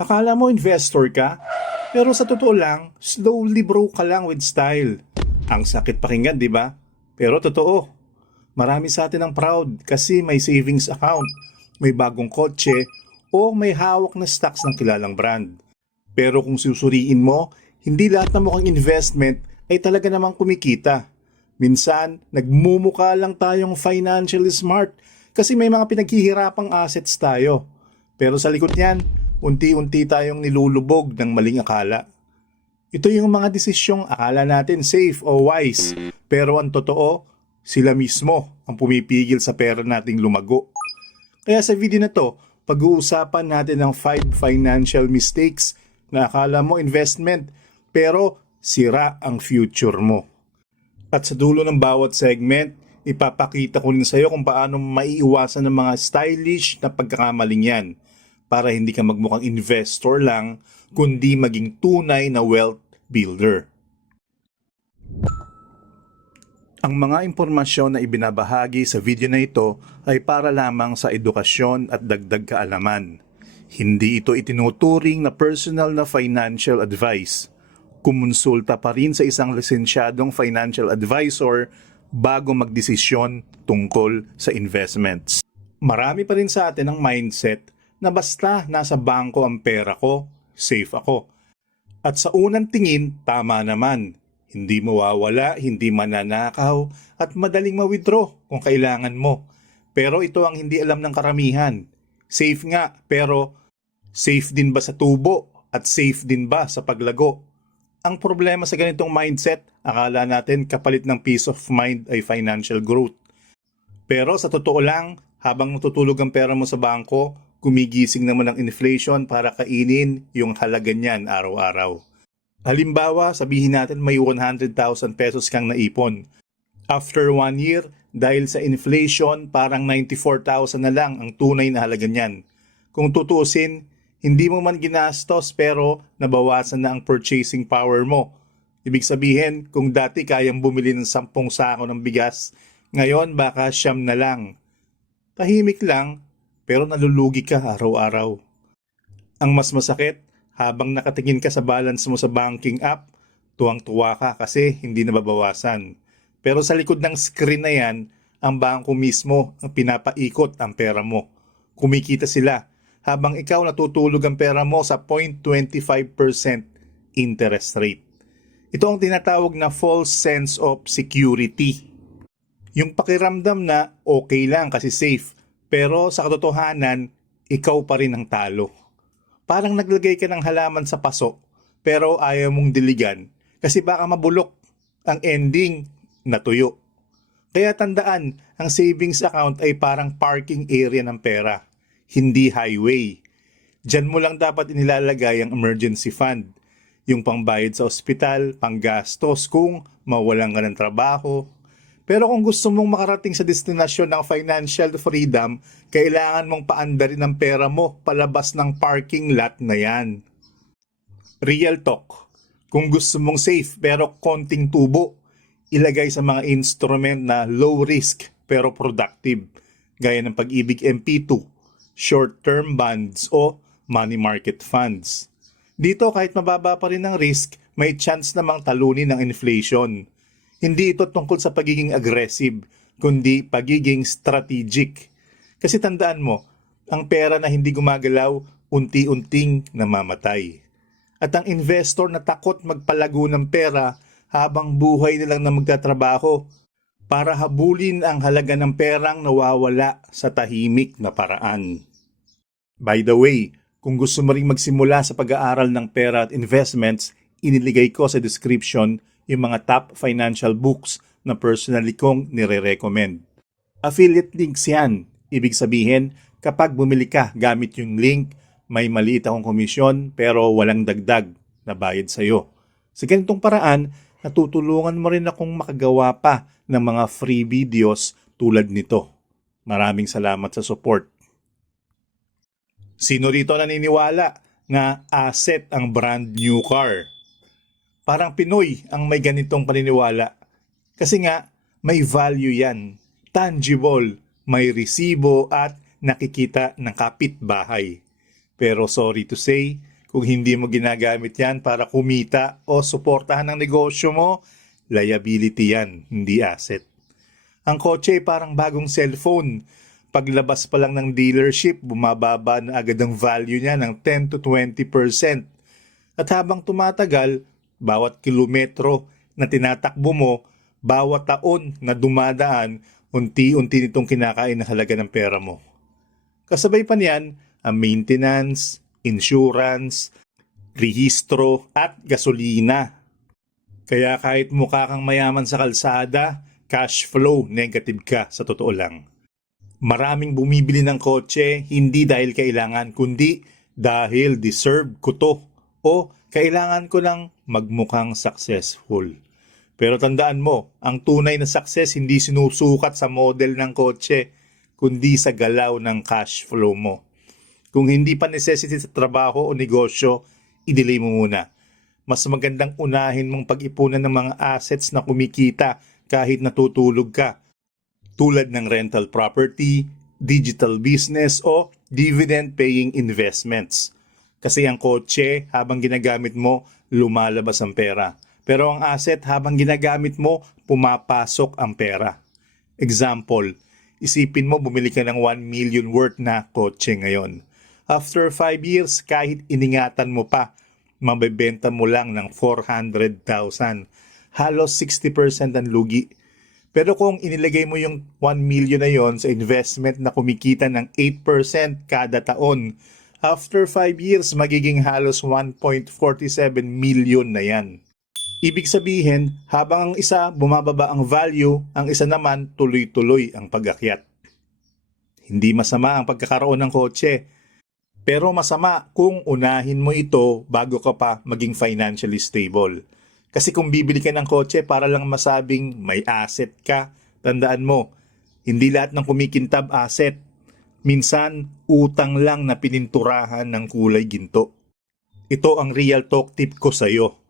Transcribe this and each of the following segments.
Akala mo investor ka? Pero sa totoo lang, slowly bro ka lang with style. Ang sakit pakinggan, di ba? Pero totoo. Marami sa atin ang proud kasi may savings account, may bagong kotse, o may hawak na stocks ng kilalang brand. Pero kung susuriin mo, hindi lahat ng mukhang investment ay talaga namang kumikita. Minsan, nagmumuka lang tayong financially smart kasi may mga pinaghihirapang assets tayo. Pero sa likod niyan, unti-unti tayong nilulubog ng maling akala. Ito yung mga desisyong akala natin safe o wise, pero ang totoo, sila mismo ang pumipigil sa pera nating lumago. Kaya sa video na to, pag-uusapan natin ang 5 financial mistakes na akala mo investment, pero sira ang future mo. At sa dulo ng bawat segment, ipapakita ko rin sa iyo kung paano maiiwasan ng mga stylish na pagkakamaling yan para hindi ka magmukhang investor lang, kundi maging tunay na wealth builder. Ang mga impormasyon na ibinabahagi sa video na ito ay para lamang sa edukasyon at dagdag kaalaman. Hindi ito itinuturing na personal na financial advice. Kumonsulta pa rin sa isang lisensyadong financial advisor bago magdesisyon tungkol sa investments. Marami pa rin sa atin ang mindset na basta nasa bangko ang pera ko, safe ako. At sa unang tingin, tama naman. Hindi mawawala, hindi mananakaw, at madaling ma-withdraw kung kailangan mo. Pero ito ang hindi alam ng karamihan. Safe nga, pero safe din ba sa tubo at safe din ba sa paglago? Ang problema sa ganitong mindset, akala natin kapalit ng peace of mind ay financial growth. Pero sa totoo lang, habang natutulog ang pera mo sa bangko, gumigising naman ang inflation para kainin yung halaga niyan araw-araw. Halimbawa, sabihin natin may 100,000 pesos kang naipon. After one year, dahil sa inflation, parang 94,000 na lang ang tunay na halaga niyan. Kung tutuusin, hindi mo man ginastos pero nabawasan na ang purchasing power mo. Ibig sabihin, kung dati kayang bumili ng 10 sako ng bigas, ngayon baka siyam na lang. Tahimik lang, pero nalulugi ka araw-araw. Ang mas masakit, habang nakatingin ka sa balance mo sa banking app, tuwang-tuwa ka kasi hindi nababawasan. Pero sa likod ng screen na yan, ang bangko mismo ang pinapaikot ang pera mo. Kumikita sila habang ikaw natutulog ang pera mo sa 0.25% interest rate. Ito ang tinatawag na false sense of security. Yung pakiramdam na okay lang kasi safe, pero sa katotohanan, ikaw pa rin ang talo. Parang naglagay ka ng halaman sa paso, pero ayaw mong diligan kasi baka mabulok ang ending natuyo. Kaya tandaan, ang savings account ay parang parking area ng pera, hindi highway. Diyan mo lang dapat inilalagay ang emergency fund, yung pangbayad sa ospital, panggastos kung mawalan ka ng trabaho. Pero kung gusto mong makarating sa destinasyon ng financial freedom, kailangan mong paandarin ang pera mo palabas ng parking lot na yan. Real talk. Kung gusto mong safe pero konting tubo, ilagay sa mga instrument na low risk pero productive, gaya ng pag-ibig MP2, short-term bonds o money market funds. Dito kahit mababa pa rin ang risk, may chance namang talunin ng inflation. Hindi ito tungkol sa pagiging aggressive, kundi pagiging strategic. Kasi tandaan mo, ang pera na hindi gumagalaw, unti-unting namamatay. At ang investor na takot magpalago ng pera habang buhay nilang na magtatrabaho para habulin ang halaga ng perang nawawala sa tahimik na paraan. By the way, kung gusto mo ring magsimula sa pag-aaral ng pera at investments, iniligay ko sa description yung mga top financial books na personally kong nire-recommend. Affiliate links yan. Ibig sabihin, kapag bumili ka gamit yung link, may maliit akong komisyon pero walang dagdag na bayad sa'yo. Sa ganitong paraan, natutulungan mo rin akong makagawa pa ng mga free videos tulad nito. Maraming salamat sa support. Sino rito naniniwala na asset ang brand new car? Parang Pinoy ang may ganitong paniniwala. Kasi nga, may value yan. Tangible, may resibo at nakikita ng kapitbahay. Pero sorry to say, Kung hindi mo ginagamit yan para kumita o suportahan ang negosyo mo, liability yan, hindi asset. Ang kotse ay parang bagong cellphone. Paglabas pa lang ng dealership, bumababa na agad ang value niya ng 10 to 20%. At habang tumatagal, bawat kilometro na tinatakbo mo, bawat taon na dumadaan, unti-unti nitong kinakain ang halaga ng pera mo. Kasabay pa niyan, ang maintenance, insurance, rehistro at gasolina. Kaya kahit mukha kang mayaman sa kalsada, cash flow negative ka sa totoo lang. Maraming bumibili ng kotse hindi dahil kailangan kundi dahil deserve ko to o kailangan ko lang magmukhang successful. Pero tandaan mo, ang tunay na success hindi sinusukat sa model ng kotse, kundi sa galaw ng cash flow mo. Kung hindi pa necessity sa trabaho o negosyo, i-delay mo muna. Mas magandang unahin mong pag-ipunan ng mga assets na kumikita kahit natutulog ka. Tulad ng rental property, digital business o dividend-paying investments. Kasi ang kotse, habang ginagamit mo, lumalabas ang pera. Pero ang asset, habang ginagamit mo, pumapasok ang pera. Example, isipin mo bumili ka ng 1 million worth na kotse ngayon. After 5 years, kahit iningatan mo pa, mabebenta mo lang ng 400,000. Halos 60% ang lugi. Pero kung inilagay mo yung 1 million na yon sa investment na kumikita ng 8% kada taon, after 5 years, magiging halos 1.47 million na yan. Ibig sabihin, habang ang isa bumababa ang value, ang isa naman tuloy-tuloy ang pag-akyat. Hindi masama ang pagkakaroon ng kotse, pero masama kung unahin mo ito bago ka pa maging financially stable. Kasi kung bibili ka ng kotse para lang masabing may asset ka, tandaan mo, hindi lahat ng kumikintab asset. Minsan, utang lang na pininturahan ng kulay ginto. Ito ang real talk tip ko sa'yo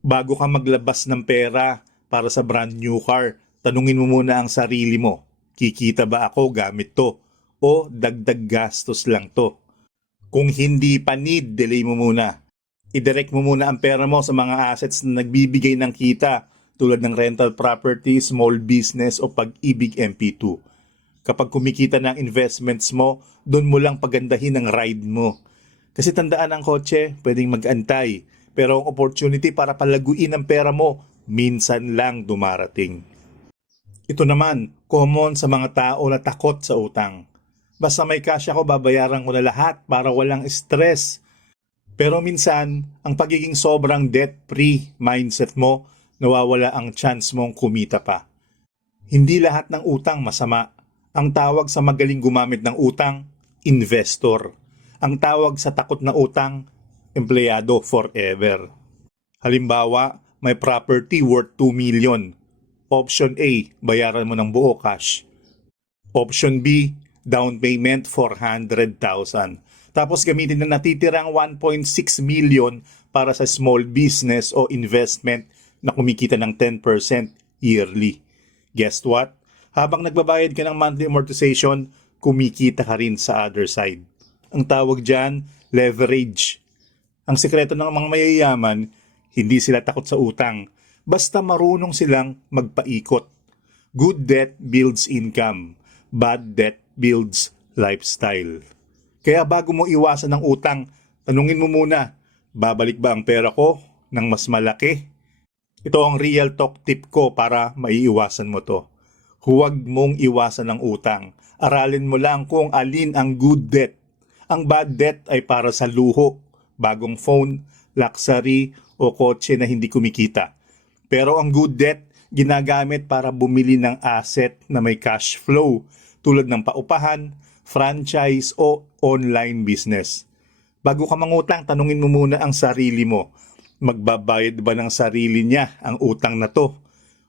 bago ka maglabas ng pera para sa brand new car, tanungin mo muna ang sarili mo. Kikita ba ako gamit to? O dagdag gastos lang to? Kung hindi pa need, delay mo muna. I-direct mo muna ang pera mo sa mga assets na nagbibigay ng kita tulad ng rental property, small business o pag-ibig MP2. Kapag kumikita ng investments mo, doon mo lang pagandahin ang ride mo. Kasi tandaan ang kotse, pwedeng mag-antay pero ang opportunity para palaguin ang pera mo, minsan lang dumarating. Ito naman, common sa mga tao na takot sa utang. Basta may cash ako, babayaran ko na lahat para walang stress. Pero minsan, ang pagiging sobrang debt-free mindset mo, nawawala ang chance mong kumita pa. Hindi lahat ng utang masama. Ang tawag sa magaling gumamit ng utang, investor. Ang tawag sa takot na utang, empleyado forever. Halimbawa, may property worth 2 million. Option A, bayaran mo ng buo cash. Option B, down payment 400,000. Tapos gamitin na natitirang 1.6 million para sa small business o investment na kumikita ng 10% yearly. Guess what? Habang nagbabayad ka ng monthly amortization, kumikita ka rin sa other side. Ang tawag dyan, leverage. Ang sekreto ng mga mayayaman, hindi sila takot sa utang. Basta marunong silang magpaikot. Good debt builds income. Bad debt builds lifestyle. Kaya bago mo iwasan ng utang, tanungin mo muna, babalik ba ang pera ko ng mas malaki? Ito ang real talk tip ko para maiiwasan mo to. Huwag mong iwasan ng utang. Aralin mo lang kung alin ang good debt. Ang bad debt ay para sa luho, bagong phone, luxury o kotse na hindi kumikita. Pero ang good debt, ginagamit para bumili ng asset na may cash flow tulad ng paupahan, franchise o online business. Bago ka mangutang, tanungin mo muna ang sarili mo. Magbabayad ba ng sarili niya ang utang na to?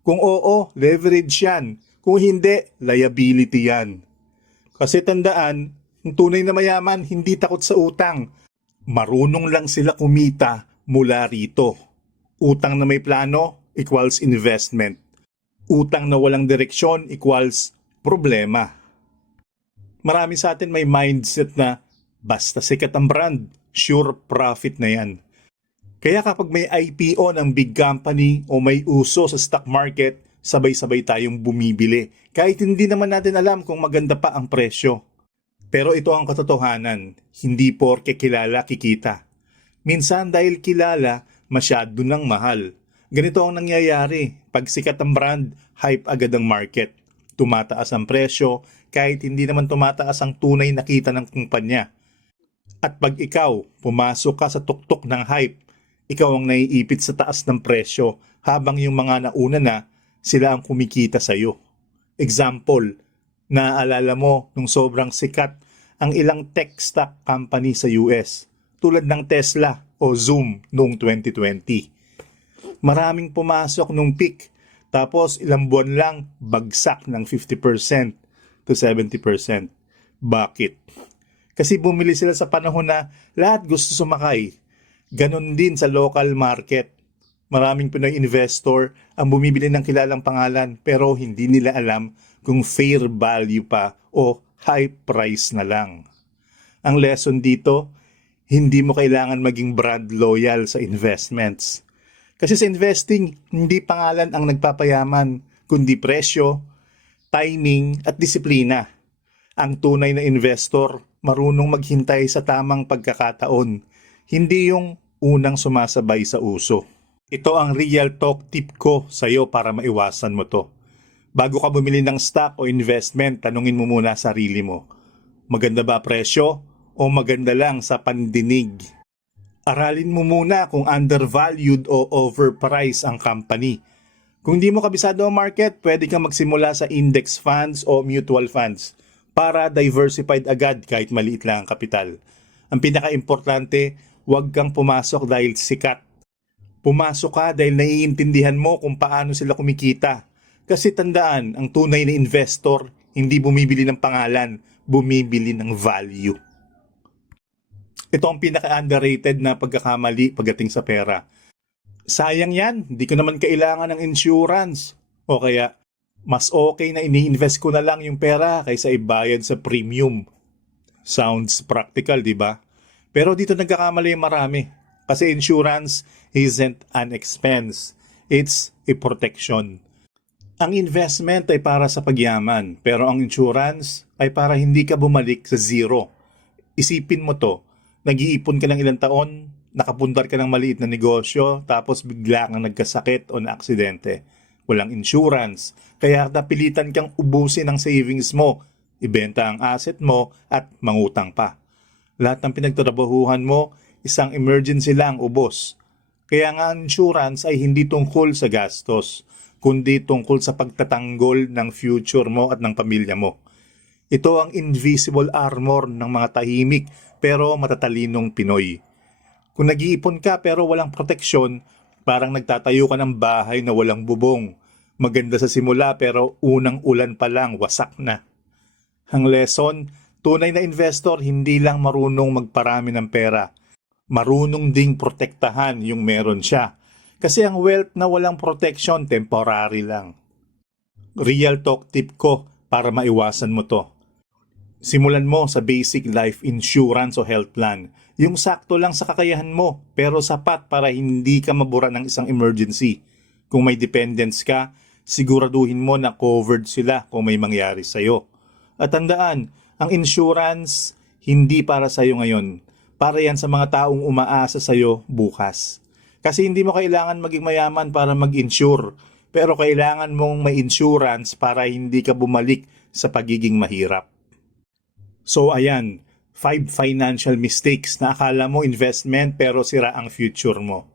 Kung oo, leverage yan. Kung hindi, liability yan. Kasi tandaan, ang tunay na mayaman hindi takot sa utang. Marunong lang sila kumita mula rito. Utang na may plano equals investment. Utang na walang direksyon equals problema. Marami sa atin may mindset na basta sikat ang brand, sure profit na yan. Kaya kapag may IPO ng big company o may uso sa stock market, sabay-sabay tayong bumibili. Kahit hindi naman natin alam kung maganda pa ang presyo. Pero ito ang katotohanan, hindi porke kilala kikita. Minsan dahil kilala, masyado nang mahal. Ganito ang nangyayari. Pag sikat ang brand, hype agad ang market. Tumataas ang presyo kahit hindi naman tumataas ang tunay na kita ng kumpanya. At pag ikaw, pumasok ka sa tuktok ng hype, ikaw ang naiipit sa taas ng presyo habang yung mga nauna na, sila ang kumikita sa iyo. Example, naaalala mo nung sobrang sikat ang ilang tech stock company sa US tulad ng Tesla o Zoom noong 2020. Maraming pumasok nung peak tapos ilang buwan lang bagsak ng 50% to 70%. Bakit? Kasi bumili sila sa panahon na lahat gusto sumakay. Ganon din sa local market. Maraming Pinoy investor ang bumibili ng kilalang pangalan pero hindi nila alam kung fair value pa o high price na lang. Ang lesson dito, hindi mo kailangan maging brand loyal sa investments. Kasi sa investing, hindi pangalan ang nagpapayaman, kundi presyo, timing at disiplina. Ang tunay na investor, marunong maghintay sa tamang pagkakataon, hindi yung unang sumasabay sa uso. Ito ang real talk tip ko sa iyo para maiwasan mo to. Bago ka bumili ng stock o investment, tanungin mo muna sarili mo. Maganda ba presyo o maganda lang sa pandinig? Aralin mo muna kung undervalued o overpriced ang company. Kung di mo kabisado ang market, pwede kang magsimula sa index funds o mutual funds para diversified agad kahit maliit lang ang kapital. Ang pinaka-importante, huwag kang pumasok dahil sikat. Pumasok ka dahil naiintindihan mo kung paano sila kumikita. Kasi tandaan, ang tunay na investor, hindi bumibili ng pangalan, bumibili ng value. Ito ang pinaka-underrated na pagkakamali pagdating sa pera. Sayang yan, hindi ko naman kailangan ng insurance. O kaya, mas okay na ini-invest ko na lang yung pera kaysa ibayad sa premium. Sounds practical, di ba? Pero dito nagkakamali yung marami. Kasi insurance isn't an expense. It's a protection. Ang investment ay para sa pagyaman, pero ang insurance ay para hindi ka bumalik sa zero. Isipin mo to, nag-iipon ka ng ilang taon, nakapundar ka ng maliit na negosyo, tapos bigla kang nagkasakit o na-aksidente. Walang insurance, kaya napilitan kang ubusin ang savings mo, ibenta ang asset mo at mangutang pa. Lahat ng pinagtrabahuhan mo, isang emergency lang ubos. Kaya nga ang insurance ay hindi tungkol sa gastos, kundi tungkol sa pagtatanggol ng future mo at ng pamilya mo. Ito ang invisible armor ng mga tahimik pero matatalinong Pinoy. Kung nag-iipon ka pero walang proteksyon, parang nagtatayo ka ng bahay na walang bubong. Maganda sa simula pero unang ulan pa lang wasak na. Ang lesson, tunay na investor hindi lang marunong magparami ng pera. Marunong ding protektahan yung meron siya. Kasi ang wealth na walang protection, temporary lang. Real talk tip ko para maiwasan mo to. Simulan mo sa basic life insurance o health plan. Yung sakto lang sa kakayahan mo, pero sapat para hindi ka mabura ng isang emergency. Kung may dependents ka, siguraduhin mo na covered sila kung may mangyari sa'yo. At tandaan, ang insurance hindi para sa'yo ngayon. Para yan sa mga taong umaasa sa'yo bukas. Kasi hindi mo kailangan maging mayaman para mag-insure. Pero kailangan mong may insurance para hindi ka bumalik sa pagiging mahirap. So ayan, five financial mistakes na akala mo investment pero sira ang future mo.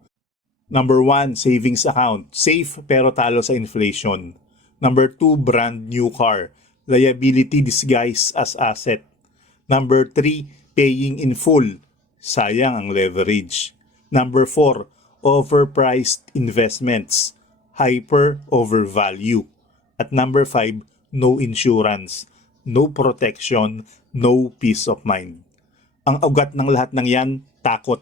Number one, savings account. Safe pero talo sa inflation. Number two, brand new car. Liability disguised as asset. Number three, paying in full. Sayang ang leverage. Number four, overpriced investments. Hyper over value. At number five, no insurance. No protection, no peace of mind. Ang ugat ng lahat ng yan, takot.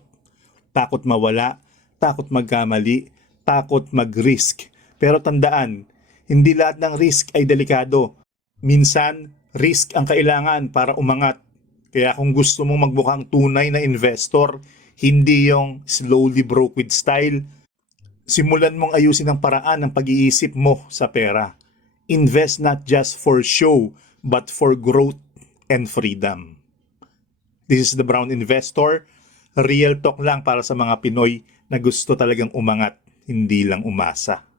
Takot mawala, takot magkamali, takot mag-risk. Pero tandaan, hindi lahat ng risk ay delikado. Minsan, risk ang kailangan para umangat. Kaya kung gusto mong magmukhang tunay na investor, hindi yung slowly broke with style, simulan mong ayusin ang paraan ng pag-iisip mo sa pera. Invest not just for show, but for growth and freedom. This is the Brown Investor. Real talk lang para sa mga Pinoy na gusto talagang umangat, hindi lang umasa.